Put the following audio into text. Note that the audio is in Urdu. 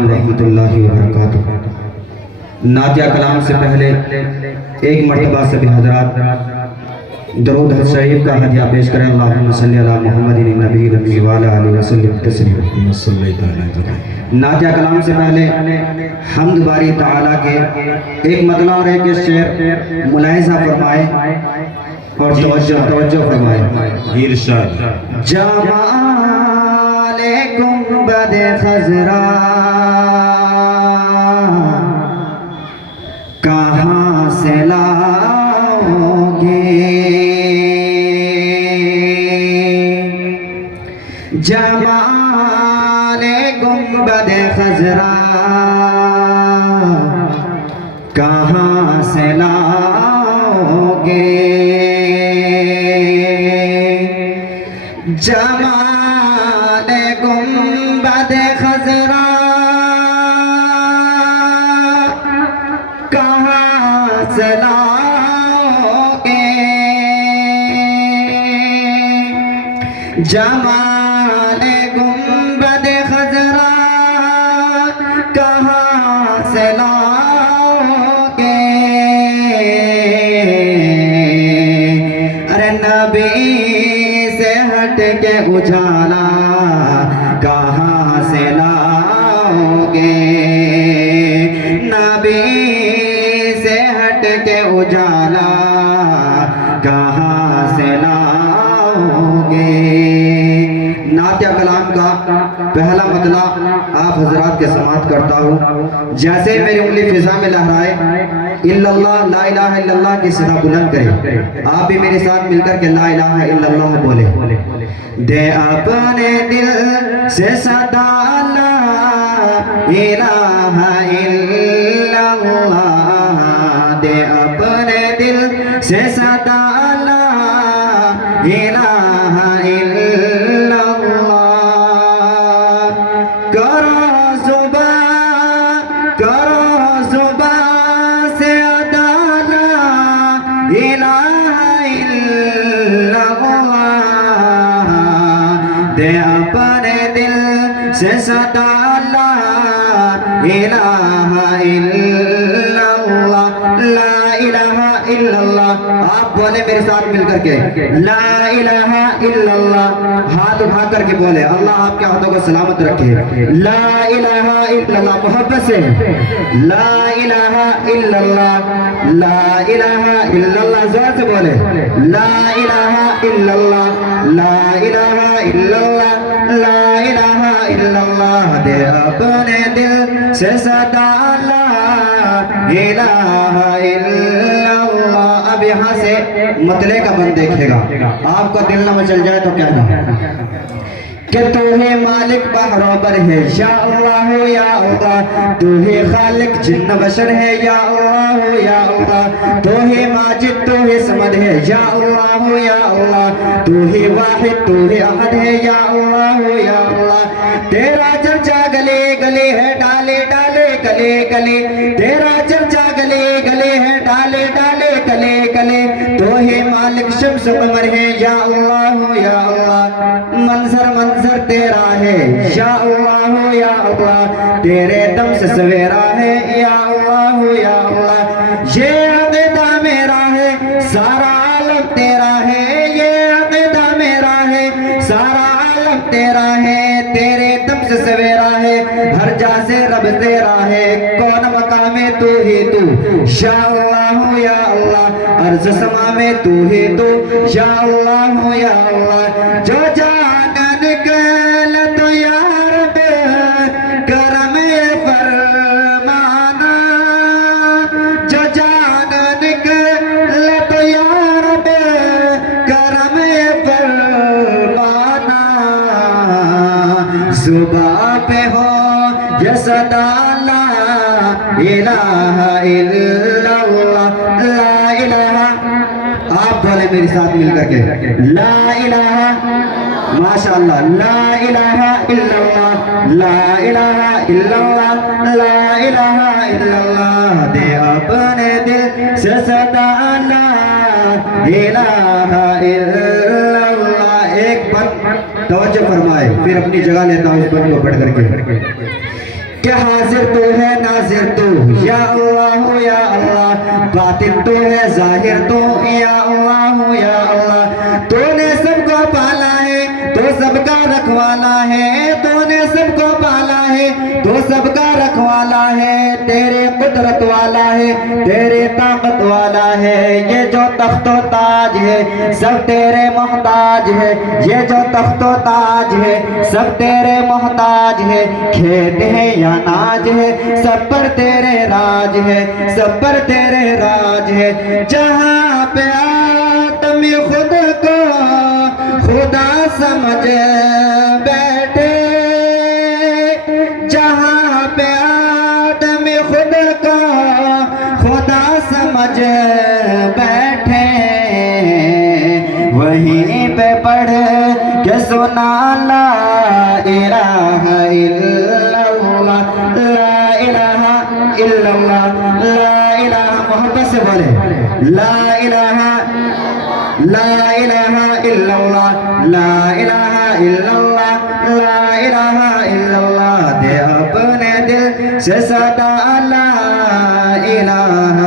علیکم ورحمۃ اللہ وبرکاتہ۔ نعتیہ کلام سے پہلے ایک مرتبہ سبھی حضرات درود شریف کا ہدیہ پیش کریں۔ اللہم صلی علی محمد النبی الامی وعلی آلہ وسلم تسلیما۔ نعتیہ کلام سے پہلے حمد باری تعالیٰ کے ایک مطلع اور ایک شعر ملاحظہ فرمائے اور توجہ فرمائے۔ ارشاد۔ جمال گنبد خضرا کہاں سے لاؤ گے، جمال گنبد خضرا کہاں سے لاؤ گے، جمال گنبد خضرا کہاں سے لاؤ گے، جمال گنبد خضرا کہاں سے لاؤ گے، ارے نبی سے ہٹ کے اجالا کہاں سے لاؤ گے، نبی سے ہٹ کے اجالا کہاں سے لاؤ گے۔ نعتیہ کلام کا پہلا مطلع آپ حضرات کے سماعت کرتا ہوں۔ جیسے میری انگلی فضا میں لہرائے الا اللہ لا الہ الا اللہ کی صدا بلند کرے، آپ بھی میرے ساتھ مل کر کے لا الہ الا اللہ بولے۔ دے اپنے دل سے صدا لا الہ الا اللہ، دے اپنے دل سے صدا لا الہ الا اللہ، کرو زبان سے ادا لا الہ الا اللہ، دے اپنے دل سے صدا لا الہ الا اللہ، لا الہ الا اللہ۔ آپ بولے میرے ساتھ مل کر کے لا الہ الا اللہ، ہاتھ اٹھا کر کے بولے، اللہ آپ کے ہاتھوں کو سلامت رکھے۔ لا الہ الا اللہ، محبت سے لا الہ الا اللہ، لا الہ الا اللہ، زور سے بولے لا الہ الا اللہ، لا الہ الا اللہ، لا الہ الا اللہ، دے اپنے دل سے صدا لا الہ الا اللہ۔ اب یہاں سے مطلع کا بند دیکھے گا، آپ کو دل نہ مچل جائے تو کہنا کہ تو ہی مالک بحر و بر ہے یا اللہ یا اللہ، تو ہی خالق جن بشر ہے یا اللہ یا اللہ، تو ہی ماجد تو ہی سمد ہے یا اللہ یا اللہ، تو ہی واحد تو ہی احد ہے یا اللہ یا اللہ، تیرا چرچا گلے گلے ہے ڈالے ڈالے گلے گلے، تیرا چرچا گلے گلے ہے ڈالے ڈالے گلے گلے، تو ہی مالک شمس و قمر ہے یا اللہ یا اللہ، منظر منظر تیرا ہے یا اللہ یا اللہ، تیرے دم سے سویرا ہے یا اللہ یا اللہ، یہ عقیدہ میرا ہے سارا عالم تیرا ہے، یہ عقیدہ میرا ہے سارا عالم تیرا ہے، تیرے دم سے سویرا ہے ہر جا سے رب تیرا ہے، کون مقام میں تو ہی تو یا اللہ یا اللہ، عرض سما میں تو ہی تو یا اللہ یا اللہ، جو جان نکل تو یا رب کرم فرمانا، جو جان نکل تو یا رب کرم فرمانا، زباں پہ ہو یہ صدا لا الہ الا اللہ، لا الہ، آپ بولے میرے ساتھ مل کر کے لا الہ، ماشاءاللہ، لا الہ الا اللہ، لا الہ الا اللہ، لا الہ الا اللہ، دے اپنے دل سے صدا لا الہ الا اللہ۔ ایک بات توجہ فرمائے، پھر اپنی جگہ لیتا ہوں اس بات کو پڑھ کر کے کہ حاضر تو ہے ناظر تو یا اللہ باطن تو ہے ظاہر تو یا اللہ تو نے سب کو پالا ہے تو سب کا رکھوالا ہے تو نے سب کو پالا ہے تو سب کا رکھوالا ہے تیرے قدرت والا ہے تیرے طاقت والا ہے یہ جو تخت و تاج ہے سب تیرے محتاج ہے یہ جو تخت و تاج ہے سب تیرے محتاج ہے کھیت ہے یا ناج ہے سب پر تیرے راج ہے سب پر تیرے راج ہے جہاں پہ آدم خود کو خدا سمجھ بیٹھے جہاں پہ آدم خود کو خدا سمجھ بیٹھے وہیں پہ پڑھ کے سنا لا الہ الا اللہ لا الہ الا اللہ لا الہ محبت سے بولے لا الہ الا اللہ لا الہ الا اللہ لا الہ الا اللہ دے اپنے دل سے صدا لا الہ